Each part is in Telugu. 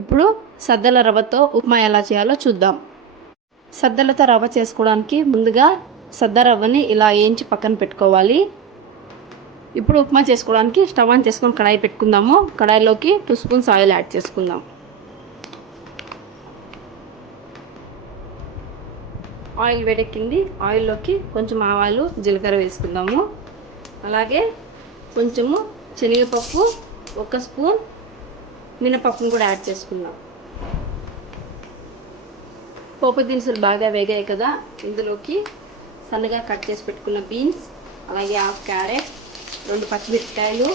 ఇప్పుడు సద్దల రవ్వతో ఉప్మా ఎలా చేయాలో చూద్దాం. సద్దలతో రవ్వ చేసుకోవడానికి ముందుగా సద్ద రవ్వని ఇలా వేయించి పక్కన పెట్టుకోవాలి. ఇప్పుడు ఉప్మా చేసుకోవడానికి స్టవ్ ఆన్ చేసుకొని కడాయి పెట్టుకుందాము. కడాయిలోకి 2 స్పూన్స్ ఆయిల్ యాడ్ చేసుకుందాం. ఆయిల్ వేడెక్కింది. ఆయిల్లోకి కొంచెం ఆవాలు, జీలకర్ర వేసుకుందాము. అలాగే కొంచెము శనగపప్పు, 1 స్పూన్ మినపప్పును కూడా యాడ్ చేసుకుందాం. పోపు దినుసులు బాగా వేగాయి కదా, ఇందులోకి సన్నగా కట్ చేసి పెట్టుకున్న బీన్స్, అలాగే 1/2 క్యారెట్, 2 పచ్చిమిరపకాయలు,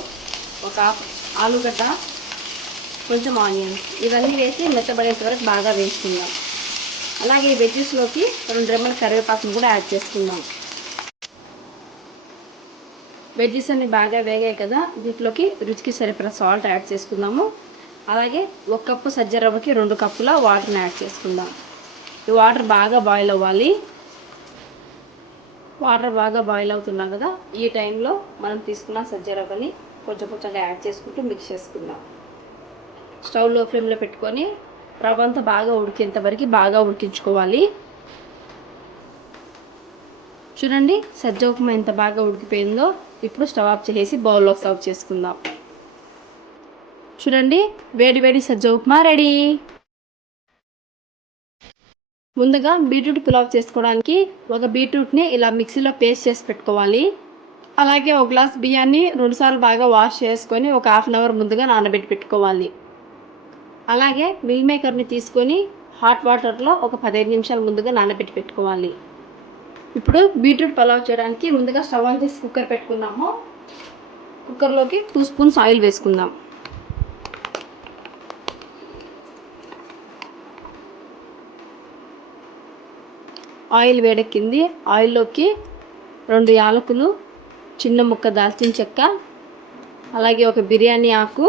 1 ఆలుగడ్డ, కొంచెం ఆనియన్స్ ఇవన్నీ వేసి మెత్తబడేంత వరకు బాగా వేసుకుందాం. అలాగే వెజ్జెస్లోకి 2 రెమ్మల కరివేపాకును కూడా యాడ్ చేసుకుందాం. వెజ్జెస్ అన్ని బాగా వేగాయి కదా, దీంట్లోకి రుచికి సరిపడా సాల్ట్ యాడ్ చేసుకుందాము. అలాగే 1 కప్పు సజ్జ రవ్వకి 2 కప్పుల వాటర్ని యాడ్ చేసుకుందాం. ఈ వాటర్ బాగా బాయిల్ అవ్వాలి. వాటర్ బాగా బాయిల్ అవుతున్నా కదా, ఈ టైంలో మనం తీసుకున్న సజ్జ రవ్వని కొంచెం కొంచెంగా యాడ్ చేసుకుంటూ మిక్స్ చేసుకుందాం. స్టవ్ లో ఫ్లేమ్లో పెట్టుకొని రవ్వ అంతా బాగా ఉడికేంత వరకు బాగా ఉడికించుకోవాలి. చూడండి, సజ్జ ఉప్మా ఎంత బాగా ఉడికిపోయిందో. ఇప్పుడు స్టవ్ ఆఫ్ చేసి బౌల్లో సర్వ్ చేసుకుందాం. చూడండి, వేడి వేడి సజ్జ ఉప్మా రెడీ. ముందుగా బీట్రూట్ పులావ్ చేసుకోవడానికి ఒక బీట్రూట్ని ఇలా మిక్సీలో పేస్ట్ చేసి పెట్టుకోవాలి. అలాగే 1 గ్లాస్ బియ్యాన్ని 2 సార్లు బాగా వాష్ చేసుకొని ఒక 1/2 అవర్ ముందుగా నానబెట్టి పెట్టుకోవాలి. అలాగే మిల్ మేకర్ని తీసుకొని హాట్ వాటర్లో ఒక 15 నిమిషాల ముందుగా నానబెట్టి పెట్టుకోవాలి. ఇప్పుడు బీట్రూట్ పులావ్ చేయడానికి ముందుగా స్టవ్ ఆన్ చేసి కుక్కర్ పెట్టుకుందాము. కుక్కర్లోకి 2 స్పూన్స్ ఆయిల్ వేసుకుందాం. ఆయిల్ వేడెక్కింది. ఆయిల్లోకి 2 యాలకులు, చిన్న ముక్క దాల్చిన చెక్క, అలాగే ఒక బిర్యానీ ఆకు,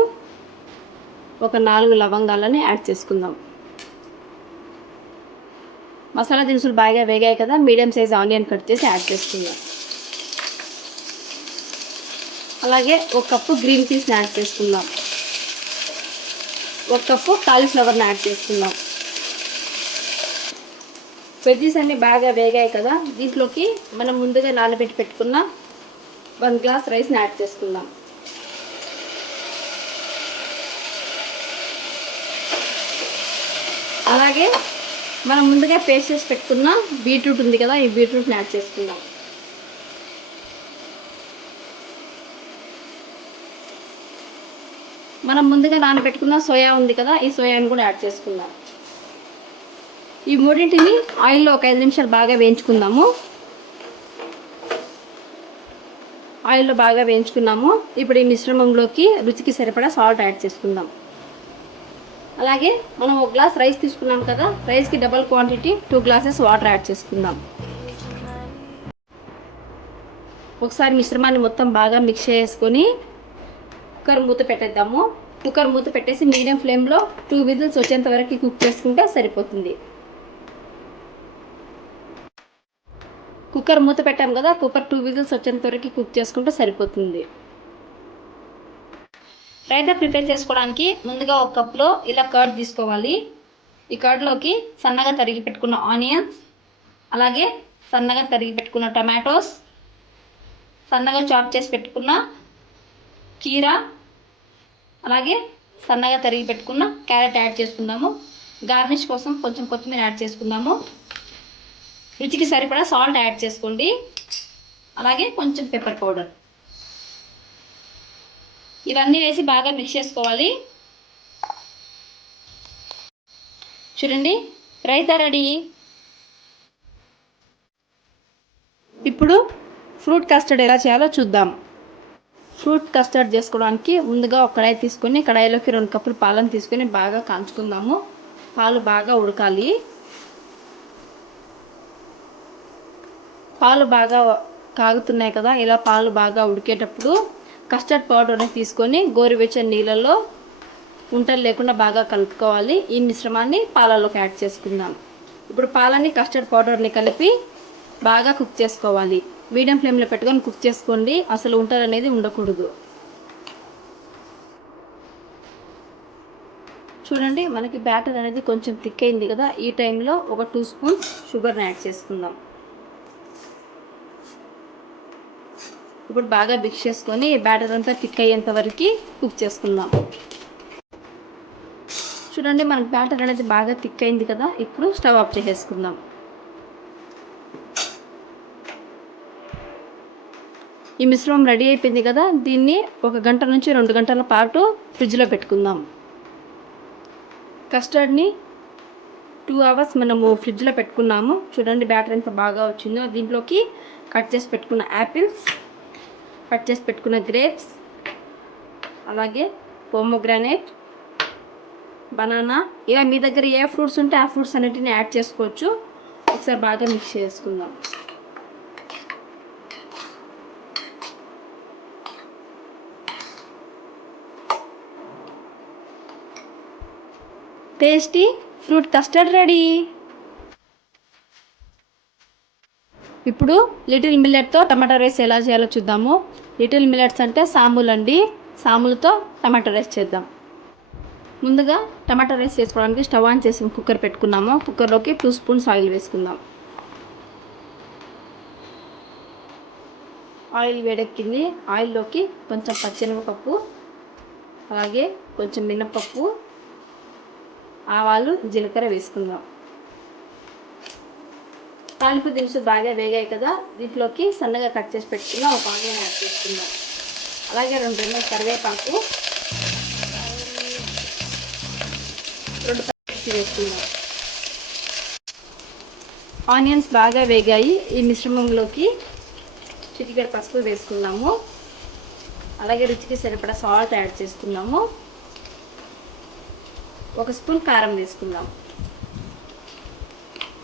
ఒక 4 లవంగాలని యాడ్ చేసుకుందాం. మసాలా దినుసులు బాగా వేగాయి కదా, మీడియం సైజ్ ఆనియన్ కట్ చేసి యాడ్ చేసుకుందాం. అలాగే 1 కప్పు గ్రీన్ పీస్ని యాడ్ చేసుకుందాం. 1 కప్పు కాలీఫ్లవర్ని యాడ్ చేసుకుందాం. వెజ్జెస్ అన్ని బాగా వేగాయి కదా, దీంట్లోకి మనం ముందుగా నానబెట్టి పెట్టుకున్న 1 గ్లాస్ రైస్ని యాడ్ చేసుకుందాం. అలాగే మనం ముందుగా పేస్ట్ చేసి పెట్టుకున్న బీట్రూట్ ఉంది కదా, ఈ బీట్రూట్ని యాడ్ చేసుకుందాం. మనం ముందుగా నానబెట్టుకున్న సోయా ఉంది కదా, ఈ సోయాని కూడా యాడ్ చేసుకుందాం. ఈ మూడింటిని ఆయిల్లో ఒక 5 నిమిషాలు బాగా వేయించుకుందాము. ఆయిల్లో బాగా వేయించుకున్నాము. ఇప్పుడు ఈ మిశ్రమంలోకి రుచికి సరిపడా సాల్ట్ యాడ్ చేసుకుందాం. అలాగే మనం 1 గ్లాస్ రైస్ తీసుకున్నాం కదా, రైస్కి double quantity 2 glasses water add చేసుకుందాం. ఒకసారి మిశ్రమాన్ని మొత్తం బాగా మిక్స్ చేసుకొని కుక్కర్ మూత పెట్టేద్దాము. కుక్కర్ మూత పెట్టేసి మీడియం ఫ్లేమ్లో 2 విజిల్స్ వచ్చేంత వరకు కుక్ చేసుకుంటే సరిపోతుంది. కుక్కర్ మూత పెట్టాం కదా, కుక్కర్ 2 విజిల్స్ వచ్చేంత వరకు కుక్ చేసుకుంటే సరిపోతుంది. రైతా ప్రిపేర్ చేసుకోవడానికి ముందుగా 1 కప్లో ఇలా కర్డ్ తీసుకోవాలి. ఈ కర్డ్లోకి సన్నగా తరిగి పెట్టుకున్న ఆనియన్స్, అలాగే సన్నగా తరిగి పెట్టుకున్న టమాటోస్, సన్నగా చాప్ చేసి పెట్టుకున్న కీరా, అలాగే సన్నగా తరిగి పెట్టుకున్న క్యారెట్ యాడ్ చేసుకుందాము. గార్నిష్ కోసం కొంచెం కొత్తిమీర యాడ్ చేసుకుందాము. రుచికి సరిపడా సాల్ట్ యాడ్ చేసుకోండి. అలాగే కొంచెం పెప్పర్ పౌడర్, ఇవన్నీ వేసి బాగా మిక్స్ చేసుకోవాలి. చూడండి, రైతా రెడీ. ఇప్పుడు ఫ్రూట్ కస్టర్డ్ ఎలా చేయాలో చూద్దాం. ఫ్రూట్ కస్టర్డ్ చేసుకోవడానికి ముందుగా ఒక కడాయి తీసుకొని కడాయిలోకి 2 కప్పులు పాలను తీసుకొని బాగా కాంచుకుందాము. పాలు బాగా ఉడకాలి. పాలు బాగా కాగుతున్నాయి కదా, ఇలా పాలు బాగా ఉడికేటప్పుడు కస్టర్డ్ పౌడర్ని తీసుకొని గోరువెచ్చని నీళ్ళల్లో ఉంటలు లేకుండా బాగా కలుపుకోవాలి. ఈ మిశ్రమాన్ని పాలలోకి యాడ్ చేసుకుందాం. ఇప్పుడు పాలని కస్టర్డ్ పౌడర్ని కలిపి బాగా కుక్ చేసుకోవాలి. మీడియం ఫ్లేమ్లో పెట్టుకొని కుక్ చేసుకోండి, అసలు ఉంటలు అనేది ఉండకూడదు. చూడండి మనకి బ్యాటర్ అనేది కొంచెం థిక్ అయింది కదా, ఈ టైంలో ఒక 2 స్పూన్స్ షుగర్ని యాడ్ చేసుకుందాం. ఇప్పుడు బాగా మిక్స్ చేసుకొని బ్యాటర్ అంతా థిక్ అయ్యేంత వరకు కుక్ చేసుకుందాం. చూడండి మనకి బ్యాటర్ అనేది బాగా థిక్ అయింది కదా, ఇప్పుడు స్టవ్ ఆఫ్ చేసేసుకుందాం. ఈ మిశ్రమం రెడీ అయిపోయింది కదా, దీన్ని 1 గంట నుంచి 2 గంటల పాటు ఫ్రిడ్జ్లో పెట్టుకుందాం. కస్టర్డ్ని 2 అవర్స్ మనము ఫ్రిడ్జ్లో పెట్టుకున్నాము. చూడండి బ్యాటర్ ఎంత బాగా వచ్చిందో. దీంట్లోకి కట్ చేసి పెట్టుకున్న యాపిల్స్, కట్ చేసి పెట్టుకున్న గ్రేప్స్, అలాగే పోమోగ్రానేట్, బనానా, ఇలా మీ దగ్గర ఏ ఫ్రూట్స్ ఉంటే ఆ ఫ్రూట్స్ అన్నిటిని యాడ్ చేసుకోవచ్చు. ఒకసారి బాగా మిక్స్ చేసుకుందాం. Tasty fruit custard ready. ఇప్పుడు లిటిల్ మిల్లెట్తో టమాటా రైస్ ఎలా చేయాలో చూద్దాము. లిటిల్ మిల్లెట్స్ అంటే సాములు అండి. సాములతో టమాటా రైస్ చేద్దాం. ముందుగా టమాటా రైస్ చేసుకోవడానికి స్టవ్ ఆన్ చేసి కుక్కర్ పెట్టుకున్నాము. కుక్కర్లోకి 2 స్పూన్స్ ఆయిల్ వేసుకుందాం. ఆయిల్ వేడెక్కింది. ఆయిల్లోకి కొంచెం పచ్చెనగపప్పు, అలాగే కొంచెం మినపప్పు, ఆవాలు, జీలకర్ర వేసుకుందాం. తాలింపు దినుసులు బాగా వేగాయి కదా, దీంట్లోకి సన్నగా కట్ చేసి పెట్టుకున్న ఒక ఆనియన్ యాడ్ చేసుకుందాం. అలాగే 2 రెమ్మల కరివేపాకు, 2 పచ్చిమిర్చి వేసుకుందాం. ఆనియన్స్ బాగా వేగాయి. ఈ మిశ్రమంలోకి చిటికెడు పసుపు వేసుకున్నాము. అలాగే రుచికి సరిపడా సాల్ట్ యాడ్ చేసుకున్నాము. 1 స్పూన్ కారం వేసుకుందాం.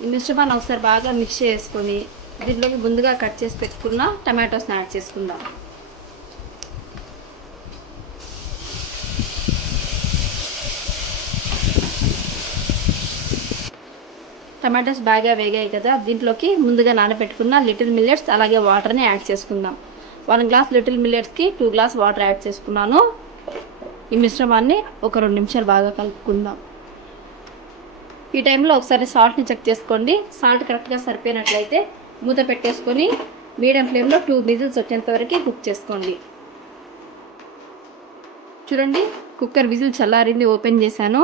ఈ మిశ్రమాన్ని ఒకసారి బాగా మిక్స్ చేసుకొని దీంట్లోకి ముందుగా కట్ చేసి పెట్టుకున్న టమాటోస్ని యాడ్ చేసుకుందాం. టమాటోస్ బాగా వేగాయి కదా, దీంట్లోకి ముందుగా నానబెట్టుకున్న లిటిల్ మిల్లెట్స్ అలాగే వాటర్ని యాడ్ చేసుకుందాం. 1 గ్లాస్ లిటిల్ మిల్లెట్స్కి 2 గ్లాస్ వాటర్ యాడ్ చేసుకున్నాను. ఈ మిశ్రమాన్ని ఒక 2 నిమిషాలు బాగా కలుపుకుందాం. ఈ టైంలో ఒకసారి సాల్ట్ని చెక్ చేసుకోండి. సాల్ట్ కరెక్ట్గా సరిపోయినట్లయితే మూత పెట్టేసుకొని మీడియం ఫ్లేమ్లో 2 విజిల్స్ వచ్చేంత వరకు కుక్ చేసుకోండి. చూడండి కుక్కర్ విజిల్ చల్లారింది, ఓపెన్ చేశాను.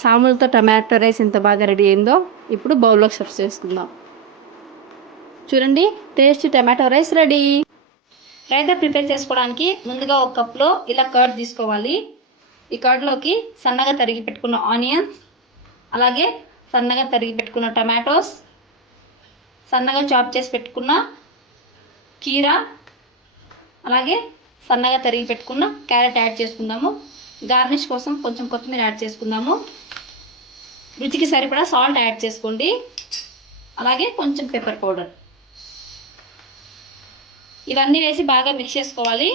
సాములతో టమాటో రైస్ ఎంత బాగా రెడీ అయిందో. ఇప్పుడు బౌల్లోకి సర్వ్ చేసుకుందాం. చూడండి tasty tomato rice ready. Raita prepare చేసుకోవడానికి ముందుగా ఒక కప్లో ఇలా కర్డ్ తీసుకోవాలి. ఈ కర్డ్లోకి సన్నగా తరిగి పెట్టుకున్న ఆనియన్స్, అలాగే సన్నగా తరిగి పెట్టుకున్న టమాటోస్, సన్నగా చాప్ చేసి పెట్టుకున్న కీరా, అలాగే సన్నగా తరిగి పెట్టుకున్న క్యారెట్ యాడ్ చేసుకుందాము. గార్నిష్ కోసం కొంచెం కొత్తిమీర యాడ్ చేసుకుందాము. రుచికి సరిపడా సాల్ట్ యాడ్ చేసుకోండి. అలాగే కొంచెం పెప్పర్ పౌడర్, ఇవన్నీ వేసి బాగా మిక్స్ చేసుకోవాలి.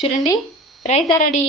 చూడండి రైతా రెడీ.